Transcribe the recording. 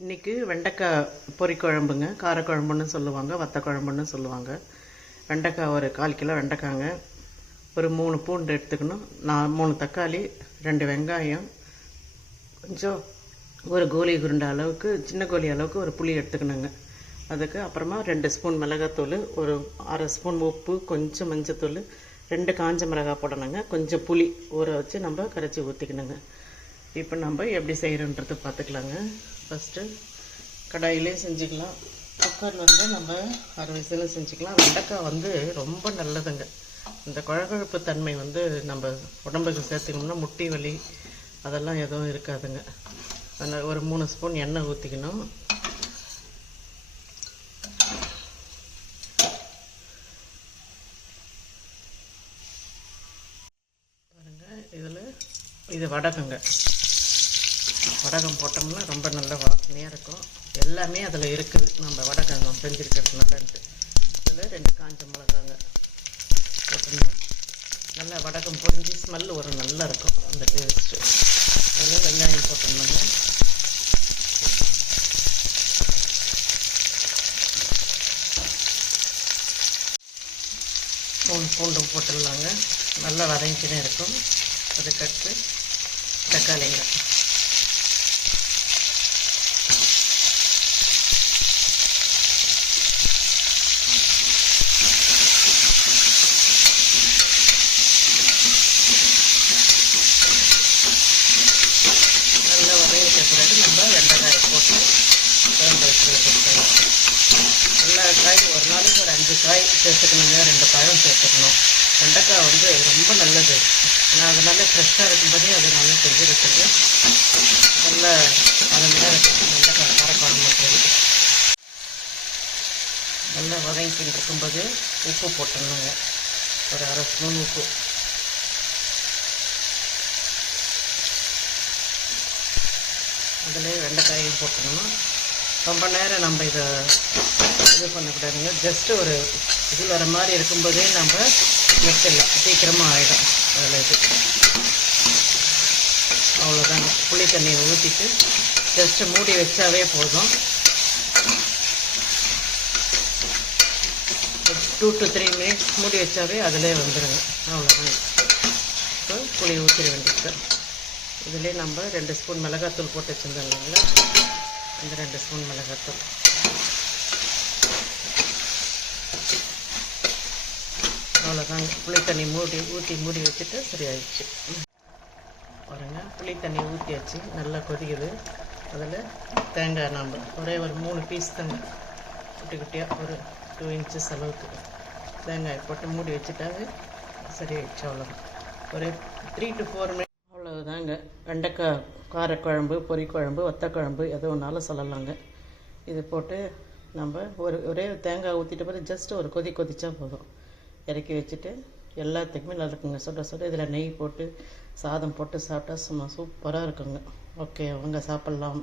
இன்றைக்கி வெண்டைக்காய் பொரிக்குழம்புங்க. காரக்குழம்புன்னு சொல்லுவாங்க, வத்த குழம்புன்னு சொல்லுவாங்க. வெண்டைக்காய் ஒரு 1/4 கிலோ வெண்டைக்காங்க, ஒரு 3 பூண்டு எடுத்துக்கணும், 3 தக்காளி, 2 வெங்காயம், கொஞ்சம் ஒரு கோலி உருண்டை அளவுக்கு, சின்ன கோலி அளவுக்கு ஒரு புளி எடுத்துக்கணுங்க. அதுக்கு அப்புறமா 2 ஸ்பூன் மிளகாத்தூள், ஒரு 1/2 ஸ்பூன் உப்பு, கொஞ்சம் மஞ்சத்தூள், 2 காஞ்ச மிளகாய் போடணுங்க. கொஞ்சம் புளி ஊற வச்சு நம்ம கரைச்சி ஊற்றிக்கணுங்க. இப்போ நம்ம எப்படி செய்கிறோன்றது பார்த்துக்கலாங்க. ஃபஸ்ட்டு கடாயிலே செஞ்சுக்கலாம். குக்கரில் நம்ம 6 விசிலும் செஞ்சுக்கலாம். வெண்டைக்காய் ரொம்ப நல்லதுங்க. இந்த குழகுழப்பு தன்மை நம்ம உடம்புக்கு சேர்த்துக்கணும்னா முட்டி வலி அதெல்லாம் எதுவும் இருக்காதுங்க. அதனால் ஒரு 3 ஸ்பூன் எண்ணெய் ஊற்றிக்கணும். பாருங்கள், இது வடகங்க. வடகம் போட்டோம்னா ரொம்ப நல்ல வாசனையாக இருக்கும். எல்லாமே அதில் இருக்குது. நம்ம வடகம் செஞ்சுருக்கிறதுனாலன்ட்டு இதில் 2 காஞ்ச மிளகாங்க போட்டோம்னா நல்லா வடகம் பொரிஞ்சு ஸ்மெல் ஒரு நல்லா இருக்கும் அந்த டேஸ்ட்டு. அதில் வெங்காயம் போட்டோம்னாங்க. பூண்டும் போட்டுடலாங்க. நல்லா வதங்கினே இருக்கும். அதுக்கடுத்து தக்காளிங்க, நம்ம வெண்டைக்காயை போட்டு குழம்பு வச்சுருக்கோம். எல்லா காயும் ஒரு நாளைக்கு ஒரு 5 காய் சேர்த்துக்கணுங்க. 2 பழம் சேர்த்துக்கணும். வெண்டைக்காய் ரொம்ப நல்லது. நான் அதனால ஃப்ரெஷ்ஷாக இருக்கும்போதே அதை நல்லா செஞ்சுருக்குது. நல்ல அருமையாக இருக்கும் வெண்டைக்காய் காரக்குழம்பு பண்ணுறது. நல்லா வதங்கிட்டு இருக்கும்போது உப்பு போட்டுடணுங்க. ஒரு 1/2 ஸ்பூன் உப்பு. அதில் வெண்டைக்காயும் போட்டணும். ரொம்ப நேரம் நம்ம இதை இது பண்ணக்கூடாதுங்க. ஜஸ்ட்டு ஒரு இது வர மாதிரி இருக்கும்போதே நம்ம வைக்கலாம், சீக்கிரமாக ஆகிடும். அதில் இது அவ்வளோதாங்க. புளி தண்ணியை ஊற்றிட்டு ஜஸ்ட்டு மூடி வச்சாவே போதும். 2 to 3 மினிட்ஸ் மூடி வச்சாவே அதிலே வந்துடுங்க. அவ்வளோதான். இப்போ புளி ஊற்றிட வேண்டியது. இதிலே நம்ம 2 ஸ்பூன் மிளகாத்தூள் போட்டு வச்சுருந்தோம் இல்லைங்களா, இந்த 2 ஸ்பூன் மிளகாத்தூள். அவ்வளோதாங்க. புளி தண்ணி ஊற்றி வச்சுட்டு சரியாயிடுச்சு. பாருங்கள், புளி தண்ணி ஊற்றியாச்சு. நல்லா கொதிக்குது. அதில் தேங்காய் ஒரே ஒரு 3 பீஸ் தாங்க, குட்டி குட்டியாக ஒரு 2 inches அளவுக்கு தேங்காய் போட்டு மூடி வச்சுட்டாவே சரியாயிடுச்சு. அவ்வளோதான். ஒரு 3 to 4 மினிட்ஸ். அவ்வளவுதாங்க. வெண்டைக்காய் காரக்குழம்பு, பொரிக்குழம்பு, வத்தக்குழம்பு எது ஒன்றாலும் சொல்லலாங்க. இது போட்டு நம்ம ஒரே தேங்காய் ஊற்றிட்டு போது ஜஸ்ட் ஒரு கொதிச்சா போதும். இறக்கி வச்சுட்டு எல்லாத்துக்குமே நல்லா இருக்குங்க. சுட இதில் நெய் போட்டு சாதம் போட்டு சாப்பிட்டா சும்மா சூப்பராக இருக்குங்க. ஓகே, வாங்க சாப்பிட்லாம்.